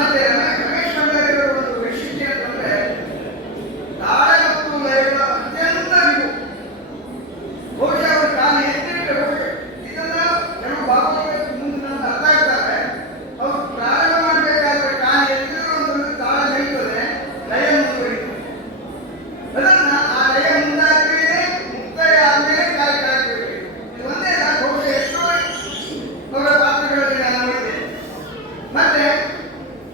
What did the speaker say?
Madeira,